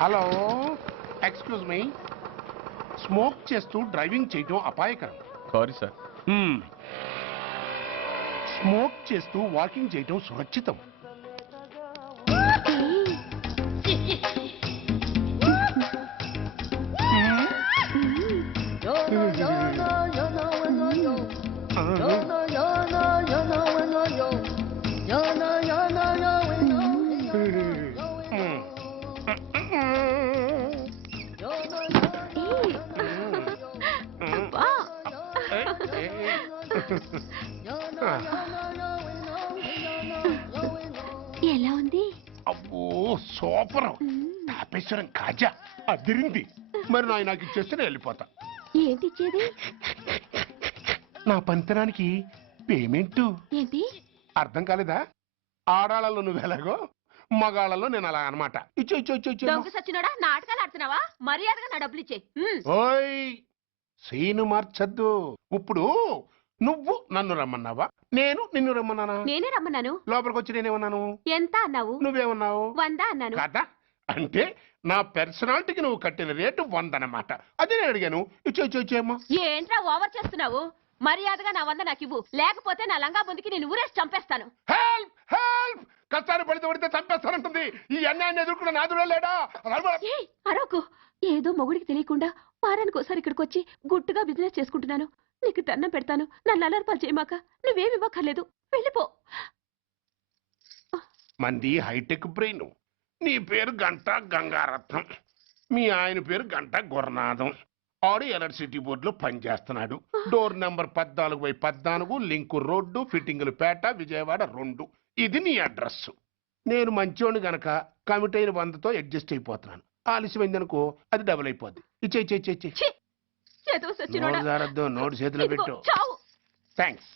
Hello, excuse me. Smoke చేస్తూ driving చేయటం అపాయకరం. Sorry sir. స్మోక్ చేస్తూ వాకింగ్ చేయటం సురక్షితం. ఎలా ఉంది? అబ్బో సూపర్. తాపేశ్వరం కాజా అదిరింది. మరి నాకు ఇచ్చేస్తే నేను వెళ్ళిపోతా. ఏంటి ఇచ్చేది? నా పంతనానికి పేమెంట్. ఏంటి అర్థం కాలేదా? ఆడాళ్ళలో నువ్వు ఎలాగో, మగాళ్ళలో నేను అలా అనమాట. దొంగ సచ్చినోడా, నాటకాలు ఆడుతున్నావా? మర్యాదగా నా డబ్బులు ఇచ్చే. ఓయ్ సీను మార్చద్దు. ఇప్పుడు నువ్వు నన్ను రమ్మన్నావా, నేను నిన్ను రమ్మన్నానా? నేనే రమ్మన్నాను. లోపలికి వచ్చి నేనేమన్నాను? ఎంత అన్నావు? నువ్వేమన్నావు? 100 అన్నాను. కదా, అంటే నా పర్సనాలిటీకి నువ్వు కట్టిన రేటు 100 అన్నమాట. అదే నేను అడిగాను. ఇచ్చేమ్మా. ఏంట్రా ఓవర్ చేస్తున్నావు? మర్యాదగా నా 100 నాకు ఇవ్వు, లేకపోతే నా లంగా ముందుకి నేను ఊరేసి చంపేస్తాను. Help help. కష్టాలు పడితే చంపేస్తానంటుంది. ఈ అన్యాయాన్ని ఎదుర్కొన్న నాదుడే లేడా? అరవకు. ఏదో మొగుడికి తెలియకుండా వారానికి ఒకసారి ఇక్కడికి వచ్చి గుట్టుగా బిజినెస్ చేసుకుంటున్నాను. నీకు దండం పెడతాను, నన్ను అలర్పాలు చేయమాక. నువ్వేమి ఇవ్వక్కర్లేదు, వెళ్ళిపో. మంది హైటెక్ బ్రెయిన్. నీ పేరు గంట గంగారత్నం, మీ ఆయన పేరు గంట గురనాథం. ఆడు ఎలక్ట్రిసిటీ బోర్డులో పనిచేస్తున్నాడు. డోర్ నెంబర్ 14/14, లింకు రోడ్డు, ఫిట్టింగులు పేట, విజయవాడ 2. ఇది నీ అడ్రస్. నేను మంచోని గనక కమిట్ అయిన 100తో అడ్జస్ట్ అయిపోతున్నాను. ఆలస్యమైందనుకో అది డబుల్ అయిపోద్ది. ఇచ్చే నోటు చేతిలో పెట్టు. థ్యాంక్స్.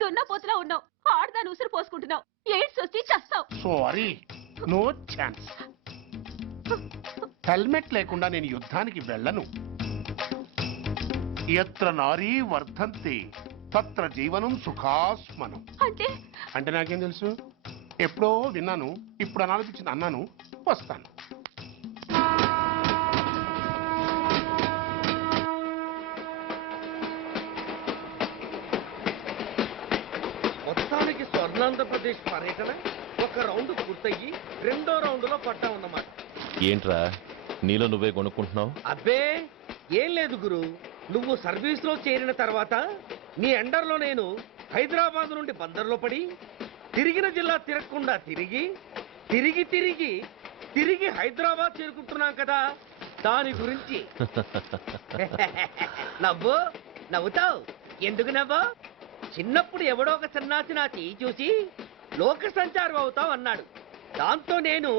దున్నపోతులా ఉన్నావు, ఆడదాని ఉసురు పోసుకుంటున్నావు. ఎయిడ్స్ వచ్చి చస్తావు. Sorry, no chance. హెల్మెట్ లేకుండా నేను యుద్ధానికి వెళ్ళను. ఎత్ర నారీ వర్ధంతి తత్ర జీవనం సుఖాస్మనం. అంటే నాకేం తెలుసు? ఎప్పుడో విన్నాను, ఇప్పుడు అనాలపించింది అన్నాను. వస్తాను. మొత్తానికి స్వర్ణాంధ్రప్రదేశ్ పర్యటన ఒక రౌండ్ పూర్తయ్యి 2వ రౌండ్లో పడ్డామన్నమాట. ఏంట్రా నీలో నువ్వే కొనుక్కుంటున్నావు? అబ్బే ఏం లేదు గురు. నువ్వు సర్వీస్ లో చేరిన తర్వాత నీ అండర్లో నేను హైదరాబాద్ నుండి బందర్లో పడి తిరిగిన జిల్లా తిరగకుండా తిరిగి తిరిగి తిరిగి తిరిగి హైదరాబాద్ చేరుకుంటున్నాం కదా, దాని గురించి. నవ్వు నవ్వుతావు ఎందుకు నవ్వు? చిన్నప్పుడు ఎవడో ఒక సన్నాసి నా చెయ్యి చూసి లోక సంచారం అవుతావు అన్నాడు. దాంతో నేను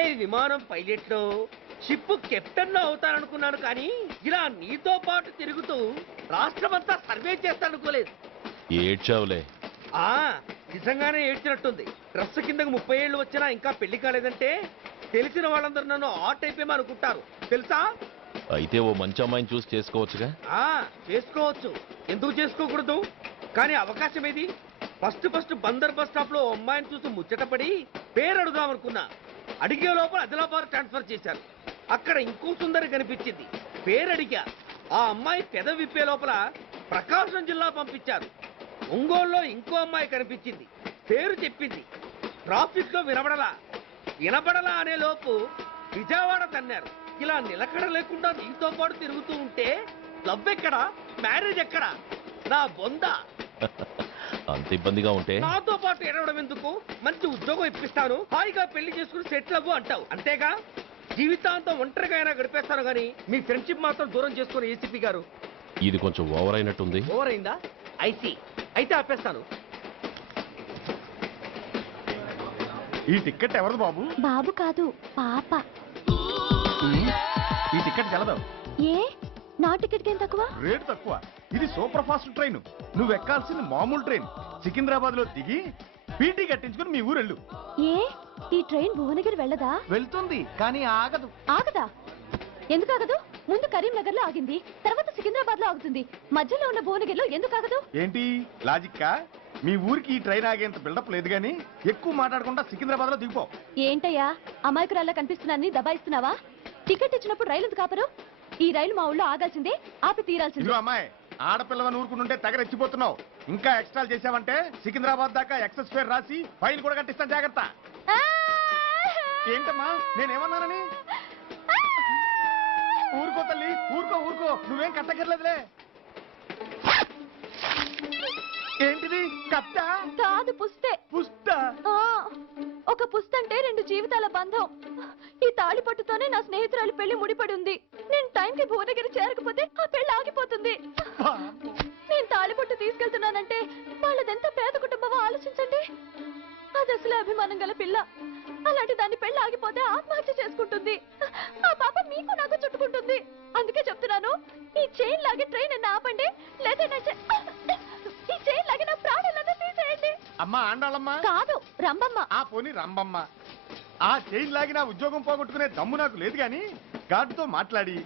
ఏ విమానం పైలట్లో, షిప్ కెప్టెన్ అవుతాననుకున్నాను. కానీ ఇలా నీతో పాటు తిరుగుతూ రాష్ట్రమంతా సర్వే చేస్తాననుకోలేదు. ఏడ్చావులే. నిజంగానే ఏడ్చినట్టుంది. డ్రెస్ కిందకు 30 ఏళ్ళు వచ్చినా ఇంకా పెళ్లి కాలేదంటే తెలిసిన వాళ్ళందరూ నన్ను ఆట్ అయిపోయి అనుకుంటారు తెలుసా? అయితే ఓ మంచి అమ్మాయిని చూసి చేసుకోవచ్చుగా. చేసుకోవచ్చు, ఎందుకు చేసుకోకూడదు? కానీ అవకాశం ఏది? ఫస్ట్ బందర్ బస్ స్టాప్ లో అమ్మాయిని చూసి ముచ్చటపడి పేరు అడుగుదాం అనుకున్నా. అడిగే లోపల ఆదిలాబాద్ ట్రాన్స్ఫర్ చేశారు. అక్కడ ఇంకో సుందరి కనిపించింది. పేరు అడిగా. ఆ అమ్మాయి పెద విప్పే లోపల ప్రకాశం జిల్లా పంపించారు. ఒంగోలులో ఇంకో అమ్మాయి కనిపించింది. పేరు చెప్పింది. ట్రాఫిక్ లో వినబడలా అనే లోపు విజయవాడ తన్నారు. ఇలా నిలకడ లేకుండా నీతో పాటు తిరుగుతూ ఉంటే లవ్ ఎక్కడా, మ్యారేజ్ ఎక్కడా? నా బొంద. అంత ఇబ్బందిగా ఉంటే నాతో పాటు ఎడవడం ఎందుకు? మంచి ఉద్యోగం ఇప్పిస్తాను, హాయిగా పెళ్లి చేసుకుని సెటిల్ అవ్వు అంటావు అంతేగా. జీవితాంతం ఒంటరిగా అయినా గడిపేస్తాను గానీ మీ ఫ్రెండ్షిప్ మాత్రం దూరం చేసుకుని ఏసీపీ గారు. ఇది కొంచెం ఓవర్ అయినట్టుంది. ఓవర్ అయిందా? ఐసీ. అయితే ఆపేస్తాను. ఈ టికెట్ ఎవరిది బాబు? బాబు కాదు, పాప. ఈ టికెట్ గలదు. ఏ నా టికెట్ ఏం తక్కువ? రేటు తక్కువ. ఇది సూపర్ ఫాస్ట్ ట్రైన్. నువ్వు ఎక్కాల్సింది మామూలు ట్రైన్. సికింద్రాబాద్ లో దిగి పీటీ కట్టించుకుని మీ ఊరెళ్ళు. ఏ ఈ ట్రైన్ భువనగిరి వెళ్ళదా? వెళ్తుంది కానీ ఆగదు. ఆగదా? ఎందుకు ఆగదు? ముందు కరీంనగర్ లో ఆగింది, తర్వాత సికింద్రాబాద్ లో ఆగుతుంది. మధ్యలో ఉన్న భువనగిరిలో ఎందుకు ఆగదు? ఏంటి లాజిక్కా? మీ ఊరికి ఈ ట్రైన్ ఆగేంత బిల్డప్ లేదు కానీ ఎక్కువ మాట్లాడకుండా సికింద్రాబాద్ లో దిగిపో. ఏంటయ్యా అమాయకురాల్లా కనిపిస్తున్నాన్ని దబాయిస్తున్నావా? టికెట్ ఇచ్చినప్పుడు రైలు ఎందుకు కాపరు? ఈ రైలు మా ఊళ్ళో ఆగాల్సిందే, ఆపి తీరాల్సిందే. ఇదిగో అమ్మాయి, ఆడపిల్లవని ఊరుకుంటుంటే తెగరెచ్చిపోతున్నావు. ఇంకా ఎక్స్ట్రాలు చేసావంటే సికింద్రాబాద్ దాకా ఎక్సెస్ ఫేర్ రాసి ఫైన్ కూడా కట్టిస్తాను, జాగ్రత్త. ఆ! ఏంటమ్మా నేనేమన్నానని? ఊరుకో తల్లి, ఊరుకో ఊరుకో, నువ్వేం కట్టకర్లేదులే. ఏంటిది కట్ట? కాదు పుస్తే. పుష్ట? ఆ, ఒక పుస్తంటే 2 జీవితాల బంధం. ఈ తాళి పట్టుతోనే నా స్నేహితురాలి పెళ్లి ముడిపడి ఉంది. నేను టైంకి భువనగిరి చేరకపోతే ఆ పెళ్లి ఆగిపోతుంది. నేను తాళి పట్టు తీసుకెళ్తున్నానంటే వాళ్ళదెంత పేద కుటుంబమో ఆలోచించండి. అది అసలు అభిమానం గల పిల్ల. అలాంటి దాన్ని పెళ్లి ఆగిపోతే ఆత్మహత్య చేసుకుంటుంది. ఆ పాప మీకు నాకు చుట్టుకుంటుంది. అందుకే చెప్తున్నాను, ఈ చైన్ లాగే ట్రైన్ అన్న ఆపండి, లేదా ఈ చైన్ లాగే నా ప్రాణాలను తీసేయండి. అమ్మా ఆండాళ్ళమ్మా కాదు రంబమ్మ. ఆ పోని రంబమ్మ. ఆ చైన్ లాగి నా ఉద్యోగం పోగొట్టుకునే దమ్ము నాకు లేదు గాని గాడితో మాట్లాడి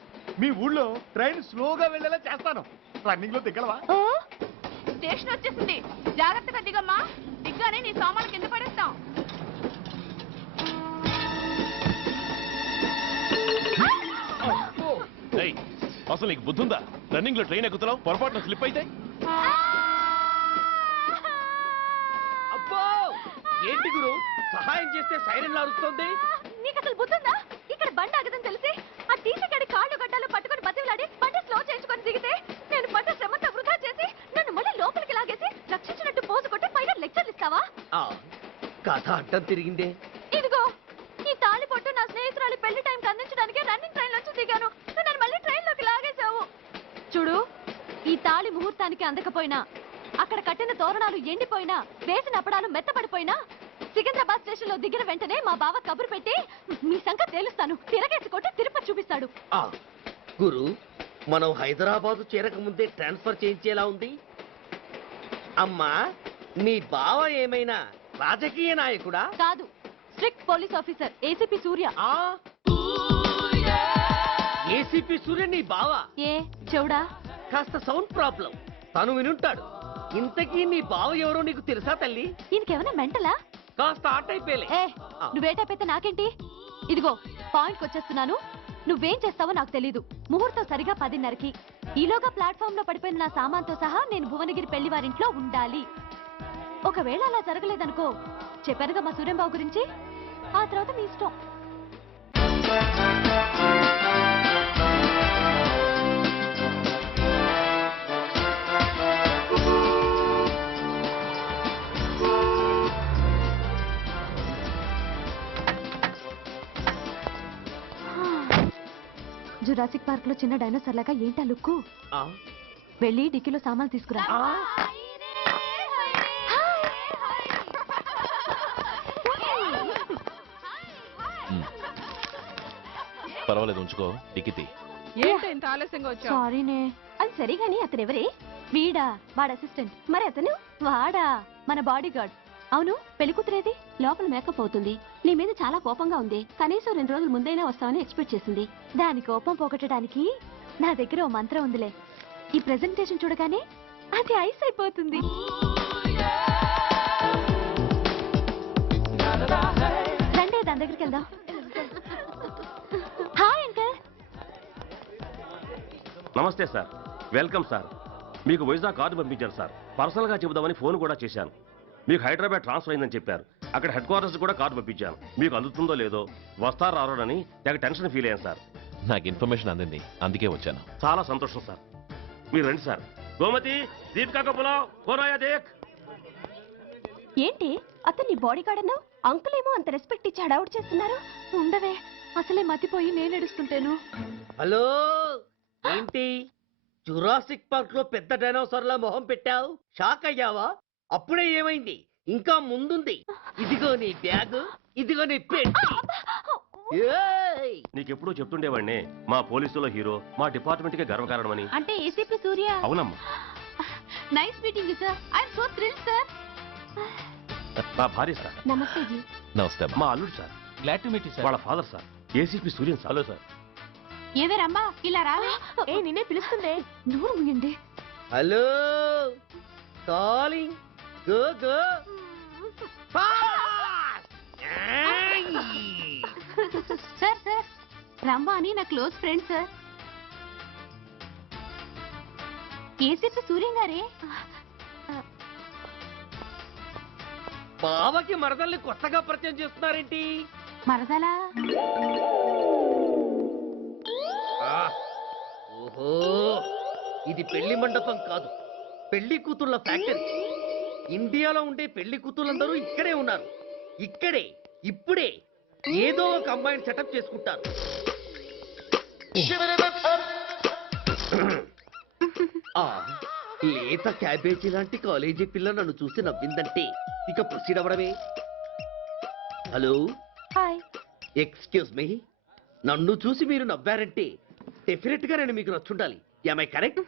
మీ ఊళ్ళో ట్రైన్ స్లోగా వెళ్ళేలా చేస్తాను. రన్నింగ్ లో దిగలవా? స్టేషన్ వచ్చేసింది, జాగ్రత్తగా దిగమ్మా. దిగ్గానే నీ సామాన్లు కింద పడేస్తాం. ఏయ్, అసలు నీకు బుద్ధుందా? రన్నింగ్ లో ట్రైన్ ఎక్కుతున్నావు, పొరపాటున స్లిప్ అయితే? అబ్బో ఏంటి గురు, సహాయం చేస్తే సైరన్ అరుస్తోంది. నీకు అసలు బుద్ధుందా? ఇక్కడ బండి ఆగదని తెలిసి ఆ టీసీ గడి కాళ్ళు గడ్డాలు పట్టుకొని బతిలాడి బండి స్లో చేయించుకొని దిగితే నేను పడ్డ శ్రమంతా వృధా చేసి నన్ను మళ్ళీ లోపలికి లాగేసి రక్షించినట్టు పోజు కొట్టి పైగా లెక్చర్లు ఇస్తావా? ఆ, కథ అడ్డం తిరిగిందే. ఇదిగో ఈ తాళి పొట్టు నా స్నేహితురాలి పెళ్లి టైంకి అందించడానికి రన్నింగ్ ట్రైన్ నుంచి దిగాను. నువ్వు నన్ను మళ్ళీ ట్రైన్ లోకి లాగేశావు. చూడు, ఈ తాళి ముహూర్తానికి అందకపోయినా, అక్కడ కట్టిన తోరణాలు ఎండిపోయినా, వేసిన అప్పడాలు మెత్తపడిపోయినా, సికింద్రాబాద్ స్టేషన్ లో దిగిన వెంటనే మా బావ కబురు పెట్టి మీ సంగతి తేలుస్తాను, తిరగేసి కొట్టి తిరుపతి చూపిస్తాడు. ఆ గురు, మనం హైదరాబాద్ చేరక ముందే ట్రాన్స్ఫర్ చేయించేలా ఉంది. అమ్మా, నీ బావ ఏమైనా రాజకీయ నాయకుడా? కాదు, స్ట్రిక్ట్ పోలీస్ ఆఫీసర్, ఏసీపీ సూర్య. ఆ ఏసీపీ సూర్య నీ బావ? ఏ చెవుడా? కాస్త సౌండ్ ప్రాబ్లం, తను వినుంటాడు. ఇంతకీ నీ బావ ఎవరో నీకు తెలుసా తల్లి? ఈయనకేమైనా మెంటలా? కాస్త ఆటైపోయలే. ఏ నువ్వేటైపోతే నాకేంటి? ఇదిగో పాయింట్కి వచ్చేస్తున్నాను. నువ్వేం చేస్తావో నాకు తెలీదు. ముహూర్తం సరిగా 10:30కి. ఈలోగా ప్లాట్ఫామ్ లో పడిపోయిన నా సామాన్తో సహా నేను భువనగిరి పెళ్లి వారింట్లో ఉండాలి. ఒకవేళ అలా జరగలేదనుకో, చెప్పానుగా మా సూర్యంబాబు గురించి, ఆ తర్వాత మీ ఇష్టం. జురాసిక్ పార్క్ లో చిన్న డైనోసార్ లాగా ఏంటా లుక్కు? ఆ, వెళ్ళి డిక్కీలో సామాన్లు తీసుకురా. ఆ, పర్వాలేదు, ఉంచుకో. టికెట్ ఏంటి ఇంత ఆలస్యంగా వచ్చావు? సారీనే. అది సరే గాని అతను ఎవరే? వీడా, వాడు అసిస్టెంట్. మరి అతను? వాడా, మన బాడీ గార్డ్. అవును, పెళ్లి కూతురేది? లోపల మేకప్ అవుతుంది. నీ మీద చాలా కోపంగా ఉంది. కనీసం 2 రోజుల ముందైనా వస్తావని ఎక్స్పెక్ట్ చేసింది. దాని కోపం పోగొట్టడానికి నా దగ్గర ఓ మంత్రం ఉందిలే. ఈ ప్రెజెంటేషన్ చూడగానే అది ఐస్ అయిపోతుంది. రండి, దాని దగ్గరికి వెళ్దాం. Hi uncle. నమస్తే సార్, వెల్కమ్ సార్. మీకు వైజాగ్ కార్డు పంపించారు సార్. పర్సనల్గా చెబుదామని ఫోన్ కూడా చేశాను. మీకు హైదరాబాద్ ట్రాన్స్ఫర్ అయిందని చెప్పారు. అక్కడ హెడ్ క్వార్టర్స్ కూడా కార్డు పంపించాను. మీకు అందుతుందో లేదో, వస్తారో రారోనని తెగ టెన్షన్ ఫీల్ అయ్యాను సార్. నాకు ఇన్ఫర్మేషన్ అందింది, అందుకే వచ్చాను. చాలా సంతోషం సార్. మీరు రండి సార్. గోమతి, దీపికా కపులావ్, కోరాయా దేక్. ఏంటి అతన్ని బాడీ గార్డ్ అన్నావు? అంకుల్ ఏమో అంత రెస్పెక్ట్ ఇచ్చి హడావుడు చేస్తున్నారు. ఉండవే, అసలే మతిపోయి నేను ఏడుస్తుంటాను. హలో, ఏంటి జురాసిక్ పార్క్ లో పెద్ద డైనోసార్ల మొహం పెట్టావు? షాక్ అయ్యావా? అప్పుడే ఏమైంది? ఇంకా ముందుంది. ఇదిగో నీ బ్యాగ్, ఇదిగో నీ పెట్టి. ఏయ్! నీకెప్పుడూ చెప్తుండేవాడిని, మా పోలీసులో హీరో, మా డిపార్ట్మెంట్కే గర్వకారణమని. అంటే ఏసీపీ సూర్య. అవునమ్మా. Nice meeting sir. I'm so thrilled sir. మా భార్య సార్. నమస్తే జీ. నమస్తే అమ్మా. మా అల్లుడు sir. Glad to meet you sir. వాళ్ళ father sir, ACP Suryan sir. Hello sir. ఏవేరమ్మా ఇలా రావే? ఏ నిన్నే పిలుస్తుందే. నోరు మూయండి. Hello, calling. Go go fast. ఏయ్! సార్ సార్ రంభ అని నా close friend sir. ACP Suryam గారే. బావకి మరదల్ని కొత్తగా పరిచయం చేస్తున్నారేంటి? మరదలా? ఓహో, ఇది పెళ్లి మండపం కాదు, పెళ్లి కూతుళ్ళ ఫ్యాక్టరీ. ఇండియాలో ఉండే పెళ్లి కూతుళ్ళందరూ ఇక్కడే ఉన్నారు. ఇక్కడే ఇప్పుడే ఏదో ఒక అమ్మాయిని సెటప్ చేసుకుంటారు. ఆ, లేత క్యాబేజీ లాంటి కాలేజీ పిల్ల నన్ను చూసి నవ్విందంటే ఇక ప్రొసీడ్ అవ్వడమే. Hello, hi. ఎక్స్క్యూజ్ మీ, నన్ను చూసి మీరు నవ్వారంటే డెఫినెట్ గా నేను మీకు నచ్చుండాలి. Am I correct?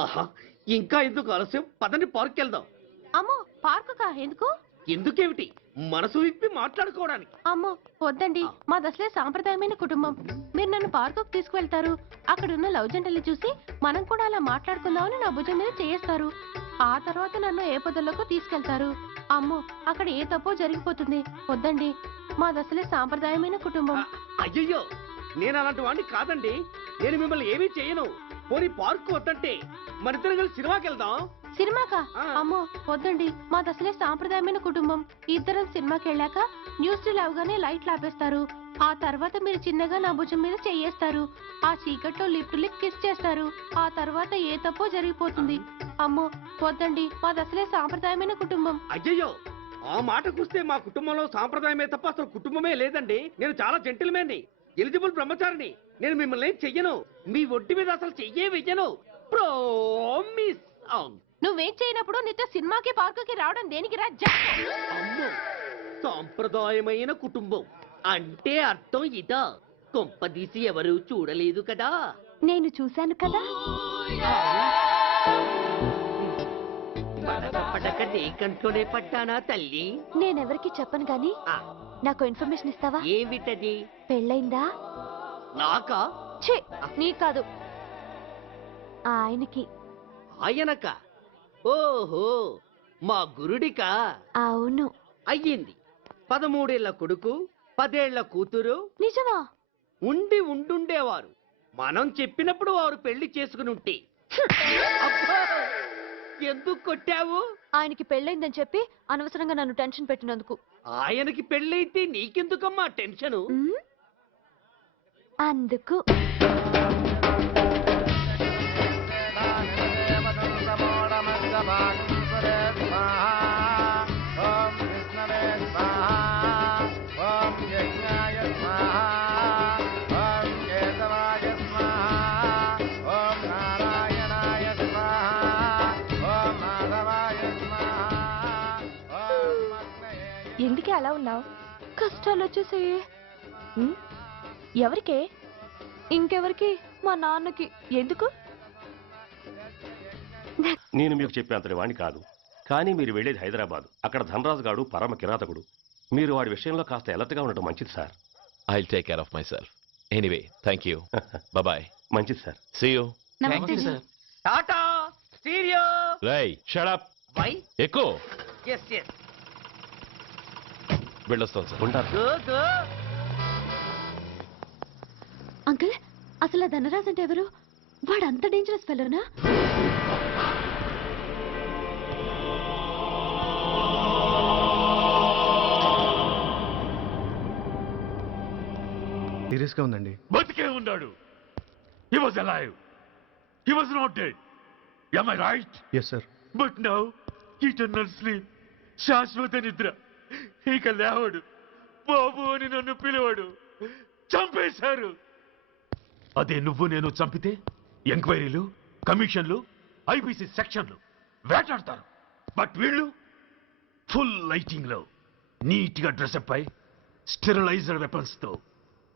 ఆహా, ఇంకా ఎందుకు ఆలస్యం, పదండి పార్క్ వెళ్దాం. అమ్మో పార్కు కా? ఎందుకు? ఎందుకేమిటి, మనసు విప్పి మాట్లాడుకోవడానికి. అమ్మో వద్దండి, మాది అసలే సాంప్రదాయమైన కుటుంబం. మీరు నన్ను పార్కుకు తీసుకువెళ్తారు, అక్కడ ఉన్న లవ్ జంటలు చూసి మనం కూడా అలా మాట్లాడుకుందామని నా భుజం మీద చేస్తారు. ఆ తర్వాత నన్ను ఏ పొదల్లోకి తీసుకెళ్తారు. అమ్మో అక్కడ ఏ తప్పో జరిగిపోతుంది. వద్దండి, మాది అసలే సాంప్రదాయమైన కుటుంబం. అయ్యయ్యో, నేను అలాంటి వాడిని కాదండి. నేను మిమ్మల్ని ఏమీ చేయను. పోనీ పార్క్ వద్దంటే మరిద్దరం కలిసి సినిమాకి వెళ్దాం. సినిమాకా? ఆ. అమ్మో వద్దండి, మాది అసలే సాంప్రదాయమైన కుటుంబం. ఇద్దరం సినిమాకి వెళ్ళాక న్యూస్ అవగానే లైట్లు ఆపేస్తారు. ఆ తర్వాత మీరు చిన్నగా నా భుజం మీద చెయ్యేస్తారు. ఆ చీకట్లో లిప్ టు లిప్ కిస్ చేస్తారు. ఆ తర్వాత ఏ తప్పో జరిగిపోతుంది. అమ్మో వద్దండి, మాది అసలే సాంప్రదాయమైన కుటుంబం. అయ్యయ్యో, ఆ మాటకొస్తే మా కుటుంబంలో సాంప్రదాయమే తప్ప అసలు కుటుంబమే లేదండి. నేను చాలా జెంటిల్మెన్ని, ఎలిజిబుల్ బ్రహ్మచారిని. నేను మిమ్మల్ని ఏం చెయ్యను. మీ ఒంటి మీద అసలు చెయ్యే వెయ్యను. ప్రామిస్. నువ్వేం చేయనప్పుడు నీతో సినిమాకి పార్కుకి రావడం దేనికి రా? అమ్మో, సాంప్రదాయమైన కుటుంబం అంటే అర్థం ఇదా? కొంపదీసి ఎవరు చూడలేదు కదా? నేను చూశాను కదా. పడక పడక నీ కంట్లోనే పడ్డానా తల్లి? నేనెవరికి చెప్పను గాని ఆ, నాకు ఇన్ఫర్మేషన్ ఇస్తావా? ఏమిటది? పెళ్ళైందా? నాకా? ఛీ, నీ కాదు, ఆయనకి. ఆయనక? ఓహో, మా గురుడికా? అవును. అయ్యింది. 13 ఏళ్ల కొడుకు, 10 ఏళ్ల కూతురు నిజమా? ఉండుండేవారు. మనం చెప్పినప్పుడు వారు పెళ్లి చేసుకుని ఉంటే. అబ్బా! ఎందుకు కొట్టావు? ఆయనకి పెళ్ళైందని చెప్పి అనవసరంగా నన్ను టెన్షన్ పెట్టినందుకు. ఆయనకి పెళ్ళైతే నీకెందుకమ్మా టెన్షను? ఉమ్, అందుకు. ఎందుకే అలా ఉన్నావు? కష్టాలు వచ్చేసాయి. ఎవరికే? ఇంకెవరికి? మా నాన్నకి. ఎందుకు? నేను మీకు చెప్పేంతటి వాణ్ణి కాదు, కానీ మీరు వెళ్ళేది హైదరాబాద్. అక్కడ ధనరాజు గాడు పరమ కిరాతకుడు. మీరు వాడి విషయంలో కాస్త ఎలర్ట్గా ఉండటం మంచిది sir. I'll take care of myself. Anyway, thank you. Bye-bye. మంచిది సార్. See you. నమస్తే జీ. Tata stereo. Ray, shut up. Why? ఎక్కువ ఎస్ ఎస్. వెళ్ళొస్తాను సార్. ఉంటారు. Go go. అంకుల్, అసలు ఆ ధనరాజ్ అంటే ఎవరు? వాడు అంత డేంజరస్ ఫెలోనా? సీరియస్ గా ఉందండి. బతికే ఉన్నాడు. He was alive. He was not dead. Am I right? Yes sir. But now, eternal sleep. శాశ్వత నిద్ర. ఇక లేవడు. బాబు అని నన్ను పిలవడు. చంపేశారు. అదే నువ్వు నేను చంపితే ఎంక్వైరీలు, కమిషన్లు, ఐపీసీ సెక్షన్లు వేటాడతారు. బట్ వీళ్ళు ఫుల్ లైటింగ్ లో నీట్ గా డ్రెస్అప్ అయి స్టెరిలైజర్ వెపన్స్ తో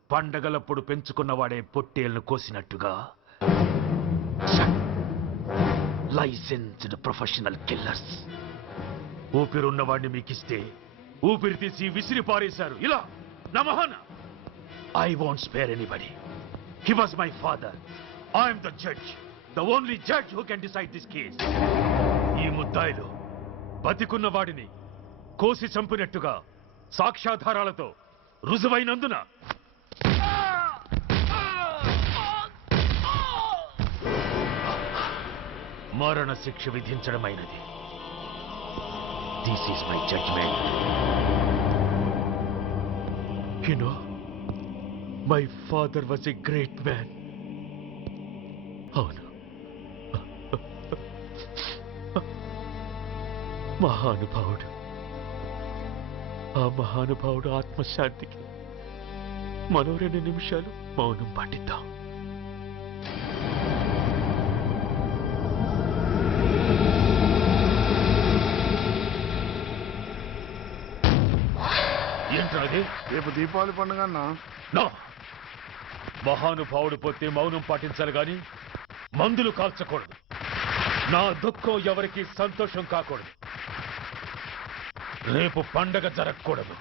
పండగలప్పుడు పెంచుకున్నవాడే పొట్టేళ్లను కోసినట్టుగా లైసెన్స్డ్ ప్రొఫెషనల్ కిల్లర్స్. ఊపిరున్నవాడిని మీకిస్తే ఊపిరి తీసి విసిరి పారేశారు. ఇలా నమహన. I won't spare anybody. He was my father. I'm the judge, the only judge who can decide this case. ఈ ముద్దాయిలు బతికున్న వాడిని కోసి చంపినట్టుగా సాక్ష్యాధారాలతో రుజువైనందున మరణ శిక్ష విధించడమైనది. This is my judgment. You know, my father was a great man. అవును, మహానుభావుడు. ఆ మహానుభావుడు ఆత్మశాంతికి మరో 2 నిమిషాలు మౌనం పాటిద్దాం. ఏంట్రా అది? రేపు దీపావళి పండుగ అన్నా. నో, మహానుభావుడు పోతే మౌనం పాటించాలి గాని మందులు కాల్చకూడదు. నా దుఃఖం ఎవరికి సంతోషం కాకూడదు. రేపు పండగ జరగకూడదు.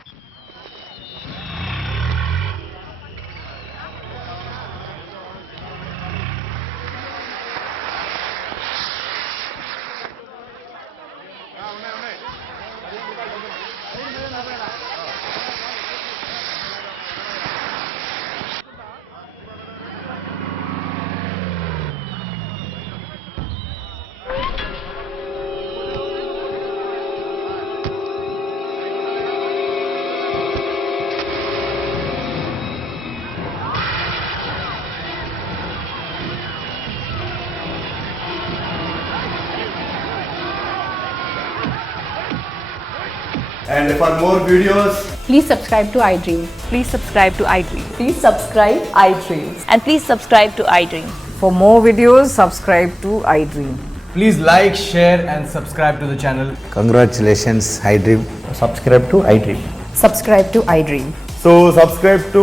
And for more videos, Please subscribe to iDream. Please subscribe to iDream. Please subscribe iDream. And please subscribe to iDream. For more videos, subscribe to iDream. please like, share and subscribe to the channel. Congratulations, iDream. Subscribe to iDream. Subscribe to iDream. So subscribe to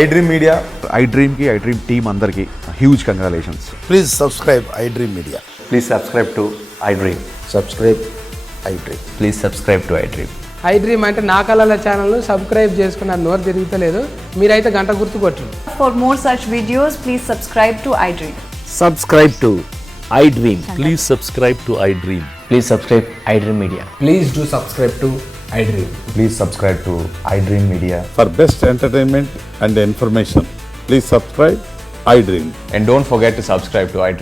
iDream Media. iDream ki iDream team అందరికి huge congratulations. Please subscribe iDream Media. Please subscribe to iDream. Subscribe iDream. Please subscribe to iDream. iDream అంటే నా కళల channel subscribe చేసుకున్న నోరు తిరుగుతలేదు. మీరైతే గంట గుర్తు కొట్టండి. For more such videos, please subscribe to iDream. Subscribe to iDream. Please subscribe to iDream. Please subscribe iDream Media. Please do subscribe to iDream. Please subscribe to iDream Media. For best entertainment and information, please subscribe iDream. And don't forget to subscribe to iDream.